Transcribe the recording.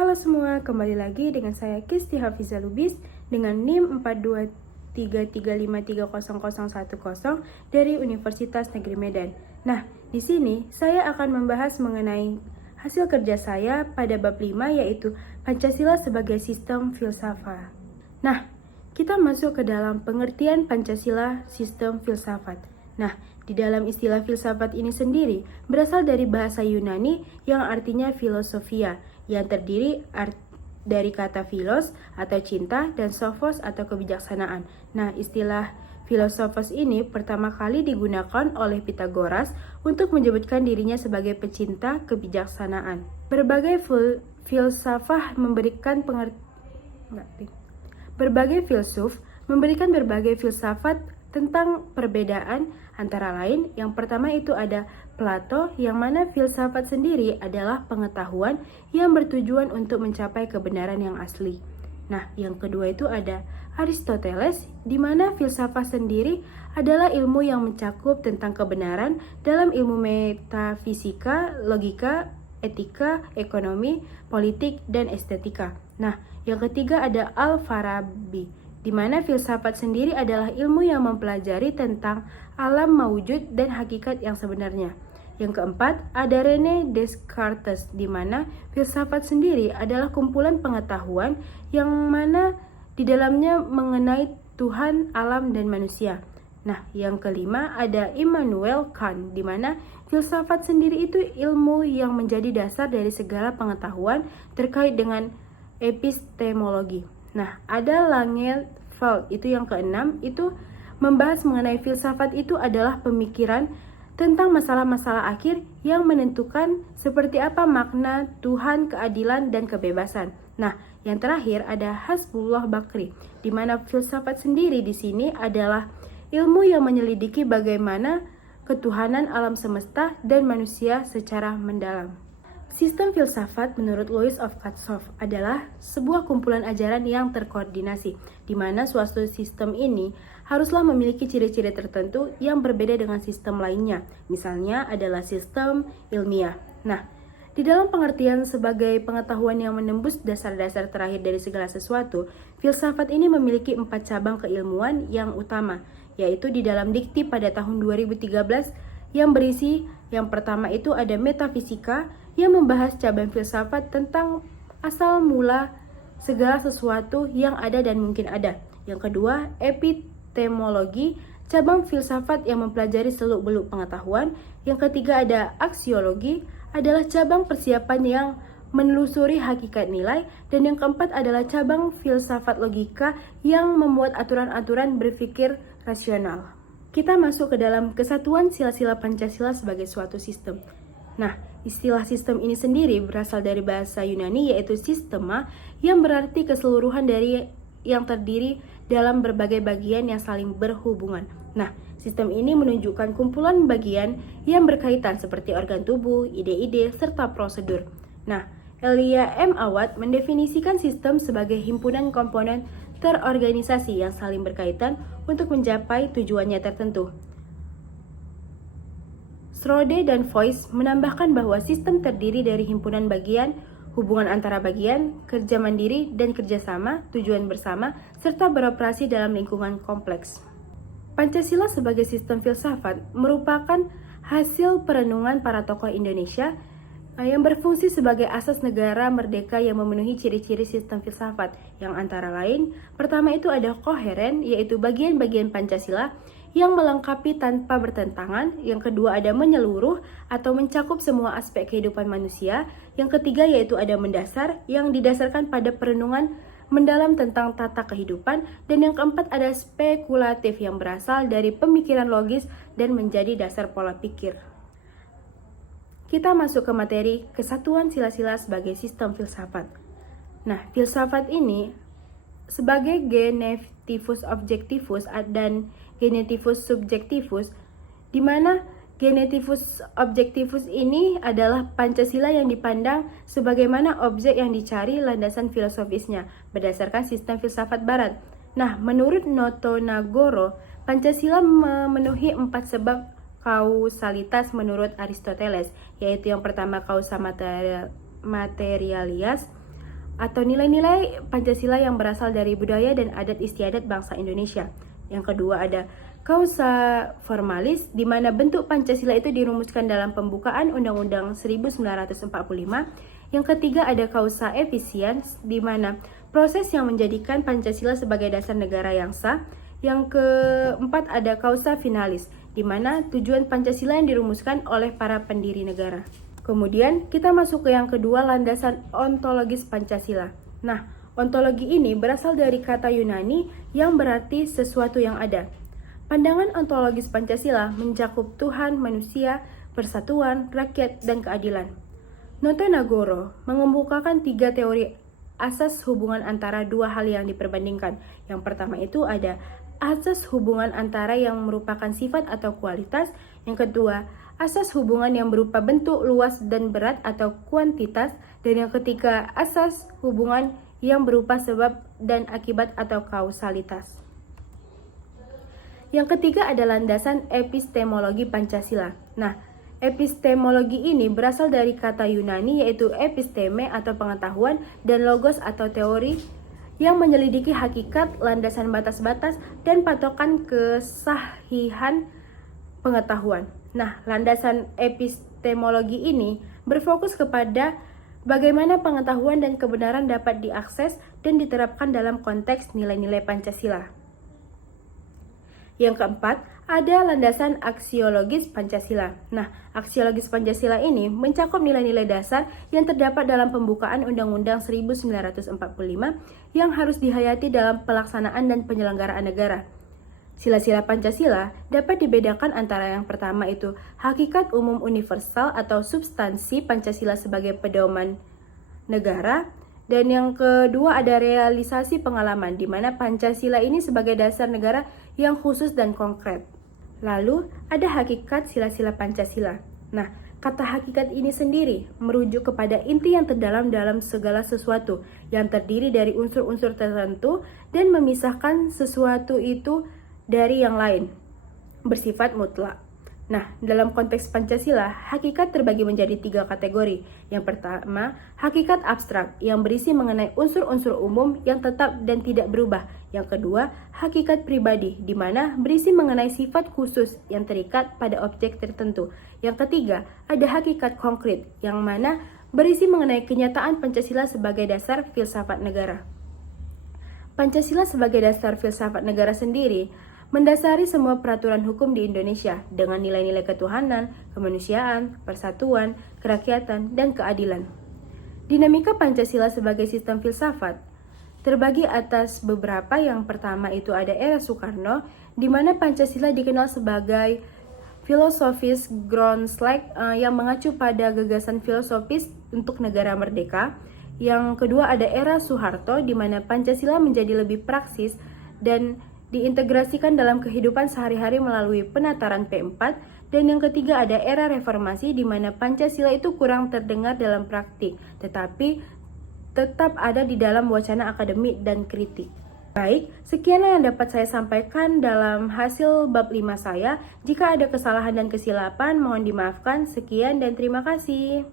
Halo semua, kembali lagi dengan saya Kisti Hafizah Lubis dengan NIM 42335300010 dari Universitas Negeri Medan. Nah, di sini saya akan membahas mengenai hasil kerja saya pada bab 5 yaitu Pancasila sebagai sistem filsafat. Nah, kita masuk ke dalam pengertian Pancasila sistem filsafat. Nah, di dalam istilah filsafat ini sendiri berasal dari bahasa Yunani yang artinya filosofia, yang terdiri dari kata philos atau cinta dan sophos atau kebijaksanaan. Nah, istilah filosofos ini pertama kali digunakan oleh Pythagoras untuk menyebutkan dirinya sebagai pecinta kebijaksanaan. Berbagai filsuf memberikan berbagai filsafat tentang perbedaan, antara lain yang pertama itu ada Plato, yang mana filsafat sendiri adalah pengetahuan yang bertujuan untuk mencapai kebenaran yang asli. Nah, yang kedua itu ada Aristoteles, di mana filsafat sendiri adalah ilmu yang mencakup tentang kebenaran dalam ilmu metafisika, logika, etika, ekonomi, politik, dan estetika. Nah, yang ketiga ada Al-Farabi, di mana filsafat sendiri adalah ilmu yang mempelajari tentang alam maujud dan hakikat yang sebenarnya. Yang keempat, ada René Descartes, di mana filsafat sendiri adalah kumpulan pengetahuan yang mana di dalamnya mengenai Tuhan, alam, dan manusia. Nah, yang kelima ada Immanuel Kant, di mana filsafat sendiri itu ilmu yang menjadi dasar dari segala pengetahuan terkait dengan epistemologi. Nah, ada Langenfeld, itu yang keenam, itu membahas mengenai filsafat itu adalah pemikiran tentang masalah-masalah akhir yang menentukan seperti apa makna Tuhan, keadilan, dan kebebasan. Nah, yang terakhir ada Hasbullah Bakri, di mana filsafat sendiri di sini adalah ilmu yang menyelidiki bagaimana ketuhanan alam semesta dan manusia secara mendalam. Sistem filsafat menurut Louis of Katzoff adalah sebuah kumpulan ajaran yang terkoordinasi, di mana suatu sistem ini haruslah memiliki ciri-ciri tertentu yang berbeda dengan sistem lainnya. Misalnya adalah sistem ilmiah. Nah, di dalam pengertian sebagai pengetahuan yang menembus dasar-dasar terakhir dari segala sesuatu, filsafat ini memiliki 4 cabang keilmuan yang utama, yaitu di dalam dikti pada tahun 2013 yang berisi yang pertama itu ada metafisika, yang membahas cabang filsafat tentang asal mula segala sesuatu yang ada dan mungkin ada. Yang kedua, epistemologi, cabang filsafat yang mempelajari seluk-beluk pengetahuan. Yang ketiga ada aksiologi, adalah cabang persiapan yang menelusuri hakikat nilai. Dan yang keempat adalah cabang filsafat logika yang membuat aturan-aturan berpikir rasional. Kita masuk ke dalam kesatuan sila-sila Pancasila sebagai suatu sistem. Nah, istilah sistem ini sendiri berasal dari bahasa Yunani yaitu sistema, yang berarti keseluruhan dari yang terdiri dalam berbagai bagian yang saling berhubungan. Nah, sistem ini menunjukkan kumpulan bagian yang berkaitan seperti organ tubuh, ide-ide, serta prosedur. Nah, Elia M. Awad mendefinisikan sistem sebagai himpunan komponen terorganisasi yang saling berkaitan untuk mencapai tujuannya tertentu. Strode dan Voice menambahkan bahwa sistem terdiri dari himpunan bagian, hubungan antara bagian, kerja mandiri dan kerjasama, tujuan bersama, serta beroperasi dalam lingkungan kompleks. Pancasila sebagai sistem filsafat merupakan hasil perenungan para tokoh Indonesia yang berfungsi sebagai asas negara merdeka yang memenuhi ciri-ciri sistem filsafat, yang antara lain, pertama itu ada koheren, yaitu bagian-bagian Pancasila yang melengkapi tanpa bertentangan. Yang kedua ada menyeluruh atau mencakup semua aspek kehidupan manusia. Yang ketiga yaitu ada mendasar, yang didasarkan pada perenungan mendalam tentang tata kehidupan. Dan yang keempat ada spekulatif, yang berasal dari pemikiran logis dan menjadi dasar pola pikir. Kita masuk ke materi kesatuan sila-sila sebagai sistem filsafat. Nah, filsafat ini sebagai genetivus objektivus dan genetivus subjektivus, di mana genetivus objektivus ini adalah Pancasila yang dipandang sebagaimana objek yang dicari landasan filosofisnya berdasarkan sistem filsafat barat. Nah, menurut Noto Nagoro, Pancasila memenuhi 4 sebab kausalitas menurut Aristoteles, yaitu yang pertama causa materialis, atau nilai-nilai Pancasila yang berasal dari budaya dan adat istiadat bangsa Indonesia. Yang kedua ada causa formalis, di mana bentuk Pancasila itu dirumuskan dalam pembukaan Undang-Undang 1945. Yang ketiga ada causa efficiens, di mana proses yang menjadikan Pancasila sebagai dasar negara yang sah. Yang keempat ada causa finalis, di mana tujuan Pancasila yang dirumuskan oleh para pendiri negara. Kemudian kita masuk ke yang kedua, landasan ontologis Pancasila. Nah, ontologi ini berasal dari kata Yunani yang berarti sesuatu yang ada. Pandangan ontologis Pancasila mencakup Tuhan, manusia, persatuan, rakyat, dan keadilan. Notonagoro mengemukakan 3 teori asas hubungan antara dua hal yang diperbandingkan. Yang pertama itu ada asas hubungan antara yang merupakan sifat atau kualitas. Yang kedua, asas hubungan yang berupa bentuk, luas, dan berat atau kuantitas. Dan yang ketiga, asas hubungan yang berupa sebab dan akibat atau kausalitas. Yang ketiga ada landasan epistemologi Pancasila. Nah, epistemologi ini berasal dari kata Yunani yaitu episteme atau pengetahuan dan logos atau teori yang menyelidiki hakikat, landasan batas-batas, dan patokan kesahihan pengetahuan. Nah, landasan epistemologi ini berfokus kepada bagaimana pengetahuan dan kebenaran dapat diakses dan diterapkan dalam konteks nilai-nilai Pancasila. Yang keempat, ada landasan aksiologis Pancasila. Nah, aksiologis Pancasila ini mencakup nilai-nilai dasar yang terdapat dalam pembukaan Undang-Undang 1945 yang harus dihayati dalam pelaksanaan dan penyelenggaraan negara. Sila-sila Pancasila dapat dibedakan antara yang pertama itu hakikat umum universal atau substansi Pancasila sebagai pedoman negara, dan yang kedua ada realisasi pengalaman di mana Pancasila ini sebagai dasar negara yang khusus dan konkret. Lalu ada hakikat sila-sila Pancasila. Nah, kata hakikat ini sendiri merujuk kepada inti yang terdalam dalam segala sesuatu yang terdiri dari unsur-unsur tertentu dan memisahkan sesuatu itu dari yang lain, bersifat mutlak. Nah, dalam konteks Pancasila, hakikat terbagi menjadi 3 kategori. Yang pertama, hakikat abstrak yang berisi mengenai unsur-unsur umum yang tetap dan tidak berubah. Yang kedua, hakikat pribadi di mana berisi mengenai sifat khusus yang terikat pada objek tertentu. Yang ketiga, ada hakikat konkret yang mana berisi mengenai kenyataan Pancasila sebagai dasar filsafat negara. Pancasila sebagai dasar filsafat negara sendiri mendasari semua peraturan hukum di Indonesia dengan nilai-nilai ketuhanan, kemanusiaan, persatuan, kerakyatan, dan keadilan. Dinamika Pancasila sebagai sistem filsafat terbagi atas beberapa. Yang pertama itu ada era Soekarno, di mana Pancasila dikenal sebagai filosofis Groundslag yang mengacu pada gagasan filosofis untuk negara merdeka. Yang kedua ada era Soeharto, di mana Pancasila menjadi lebih praksis dan diintegrasikan dalam kehidupan sehari-hari melalui penataran P4. Dan yang ketiga ada era reformasi, di mana Pancasila itu kurang terdengar dalam praktik, tetapi tetap ada di dalam wacana akademik dan kritik. Baik, sekian yang dapat saya sampaikan dalam hasil bab 5 saya. Jika ada kesalahan dan kesilapan, mohon dimaafkan. Sekian dan terima kasih.